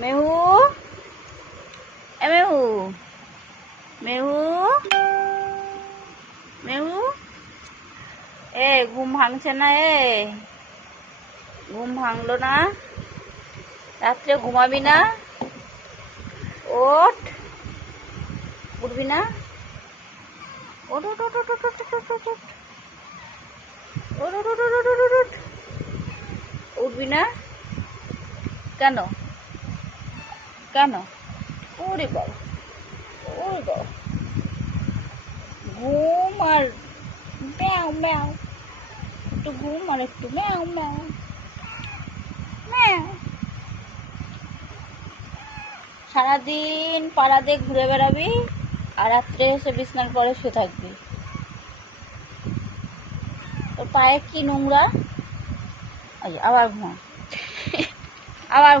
মেহু, এ মেহু, মেহু, মেহু, এ ঘুম ভাঙছে না? ঘুম ভাঙলো না? রাত্রে ঘুমাবি না? ওঠ, উঠবি না? ওঠ ওঠ ওঠ ওঠ ওঠ ওঠ ওঠ ওঠ ওঠ ওঠ ওঠ ওঠ ওঠ ওঠ। উঠবি না কেন? কেন? ওরে বাবা, ওরে বাবা, ঘুম আর ম্যাও ম্যাও, একটু ঘুম আর একটু ম্যাও ম্যাও ম্যাও। সারাদিন পাড়াতে ঘুরে বেড়াবি আর রাত্রে এসে বিছনার পরে শুয়ে থাকবি। তোর পায়ে কি নোংরা। আবার ঘুমা, আবার